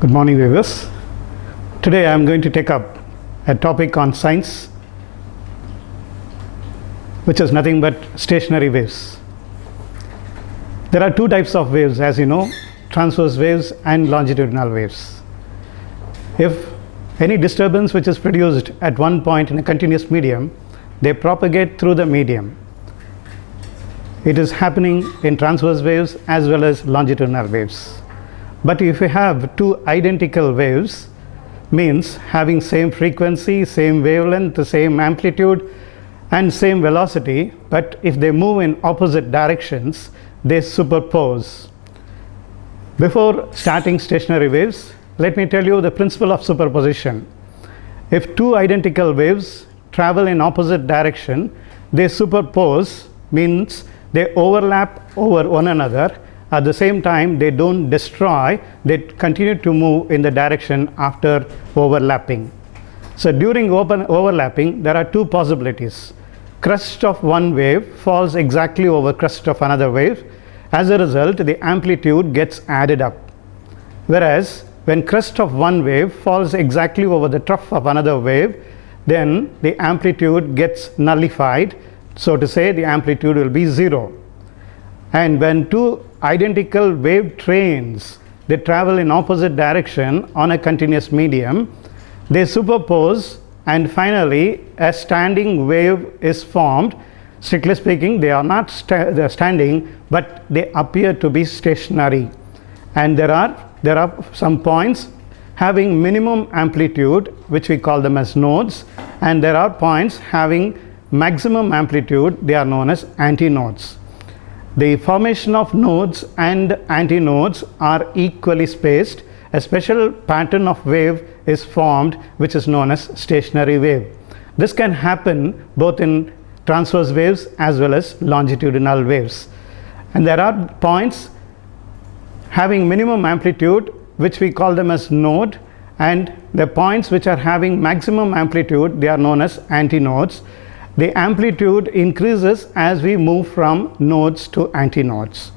Good morning, viewers. Today I am going to take up a topic on science, which is nothing but stationary waves. There are two types of waves, as you know, transverse waves and longitudinal waves. If any disturbance which is produced at one point in a continuous medium, they propagate through the medium. It is happening in transverse waves as well as longitudinal waves. But if you have two identical waves, means having same frequency, same wavelength, the same amplitude and same velocity, but if they move in opposite directions, they superpose. Before starting stationary waves, let me tell you the principle of superposition. If two identical waves travel in opposite direction, they superpose, means they overlap over one another. At the same time, they don't destroy, they continue to move in the direction after overlapping. So during overlapping, there are two possibilities. Crest of one wave falls exactly over crest of another wave. As a result, the amplitude gets added up. Whereas when crest of one wave falls exactly over the trough of another wave, then the amplitude gets nullified. So to say, the amplitude will be zero. And when two identical wave trains, they travel in opposite direction on a continuous medium, they superpose, and finally a standing wave is formed. Strictly speaking, they are not standing, but they appear to be stationary. And there are some points having minimum amplitude, which we call them as nodes, and there are points having maximum amplitude, they are known as antinodes. The formation of nodes and antinodes are equally spaced. A special pattern of wave is formed, which is known as stationary wave. This can happen both in transverse waves as well as longitudinal waves. And there are points having minimum amplitude, which we call them as node, and the points which are having maximum amplitude, they are known as antinodes. The amplitude increases as we move from nodes to antinodes.